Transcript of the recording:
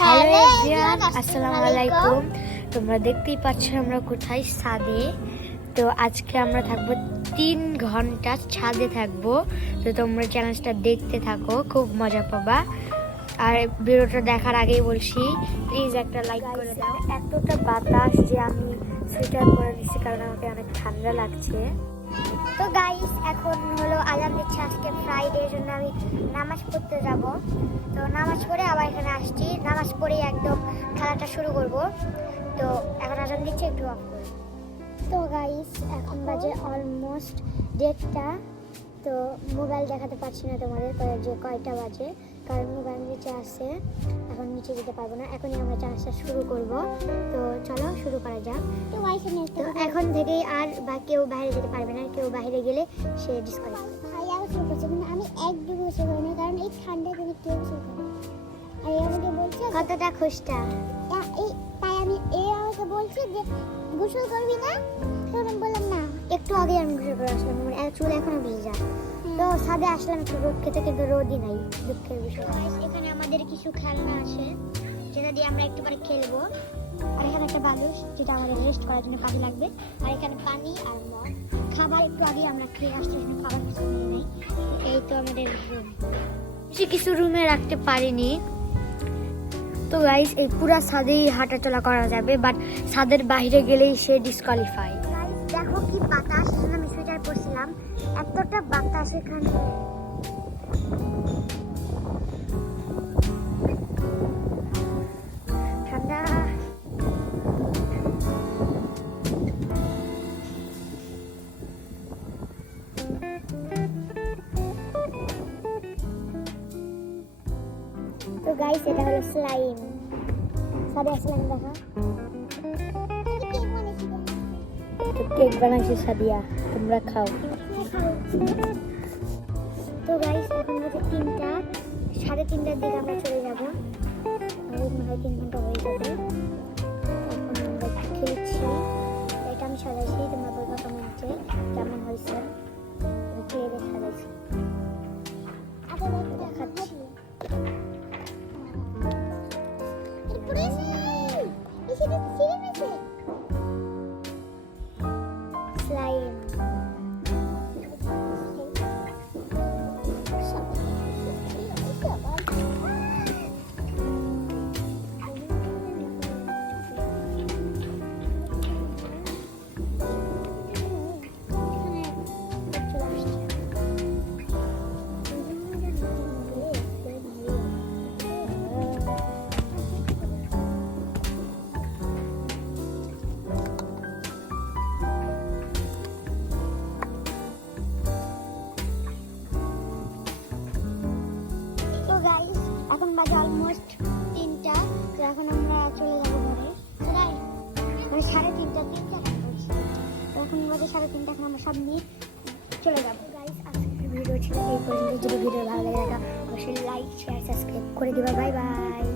Hello everyone আসসালামু আলাইকুম। তোমরা দেখতেই পাচ্ছ আমরা কোথায়? ছাদে। তো আজকে আমরা থাকব তিন ঘণ্টা ছাদে থাকব। তো তোমরা চ্যালেঞ্জটা দেখতে থাকো খুব মজা পাবা। আর ভিডিওটা দেখার আগেই বলছি প্লিজ একটা লাইক করে দাও। এতটা বাতাস যে আমি সোয়েটার পরে দিচ্ছি কারণ আমাকে অনেক ঠান্ডা লাগছে। তো গাইস এখন হলো আজান দিচ্ছে আজকে ফ্রাইডে জন্য আমি নামাজ পড়তে যাব। তো নামাজ পড়ে আবার এখানে আসছি। নামাজ পড়ে একদম খেলাটা শুরু করব। তো এখন আজান দিচ্ছে, একটু অফ করি। তো গাইস এখন বাজে অলমোস্ট দেড়টা। তো মোবাইল দেখাতে পারছি না তোমাদের যে কয়টা বাজে কারণ মোবাইল নিচে আসছে এখন নিচে যেতে পারব না এখনই আমরা চাষটা শুরু করব। তো চলো শুরু করা যাক। তো এখন থেকেই আর বা কেউ বাইরে যেতে পারবে না কেউ বাইরে গেলে সে বলছে কিন্তু আমি একদম গোসল করি না কারণ এই ঠান্ডায় তুমি কেউ গোসল করে আর এই আমাকে বলছে কতটা খুশটা। এই তাই আমি এই আমাকে বলছে যে গোসল করবি না? তখন আমি বললাম না। একটু আগে আমি ঘুরে করে আসলাম এক চুল এখনও ভিজা তো ছাদে আসলাম একটু রোদ খেতে, কিন্তু রোদই নাই, দুঃখের বিষয়। এখানে আমাদের কিছু খেলনা আছে, যেটা দিয়ে আমরা একটু পরে খেলব। আর এখানে একটা বালুস যেটা আমাদের রেস্ট করার জন্য কাজে লাগবে। আর এখানে পানি আর মদ। খাবার একটু আগে আমরা খেয়ে আসছি, এখানে খাবার কিছু নিয়ে নেই। এই তো আমাদের রুম বেশি কিছু রুমে রাখতে পারিনি। তো গাইস এই পুরা ছাদেই হাঁটাচলা করা যাবে বাট ছাদের বাইরে গেলেই সে ডিসকোয়ালিফাই দেখো কি বাতাস। এতটা বাতাস এখানে ঠান্ডা তো গাইস এটা হলো স্লাইম সবে স্লাইম দেখা আমি কে বলেছি তো কেক বানাইছে সাদিয়া তোমরা খাও তো গাইস এখন বাজে তিনটা। সাড়ে তিনটার দিকে আমরা চলে যাব। আমাদের তিন ঘণ্টা হয়ে যাবে। এখন আমরা খেলছি। এটা আমি সাজাইছি তোমরা বলব কমেন্টে কেমন হয়েছে। খেয়ে দেখে সাজাইছি। দেখাচ্ছি। এসে সাড়ে তিনটা এখন আমরা সব নিয়ে চলে যাব। গাইস আজকের ভিডিও ছিল এই পর্যন্ত। যদি ভিডিও ভালো লাগে অবশ্যই লাইক শেয়ার সাবস্ক্রাইব করে দিবা। Bye bye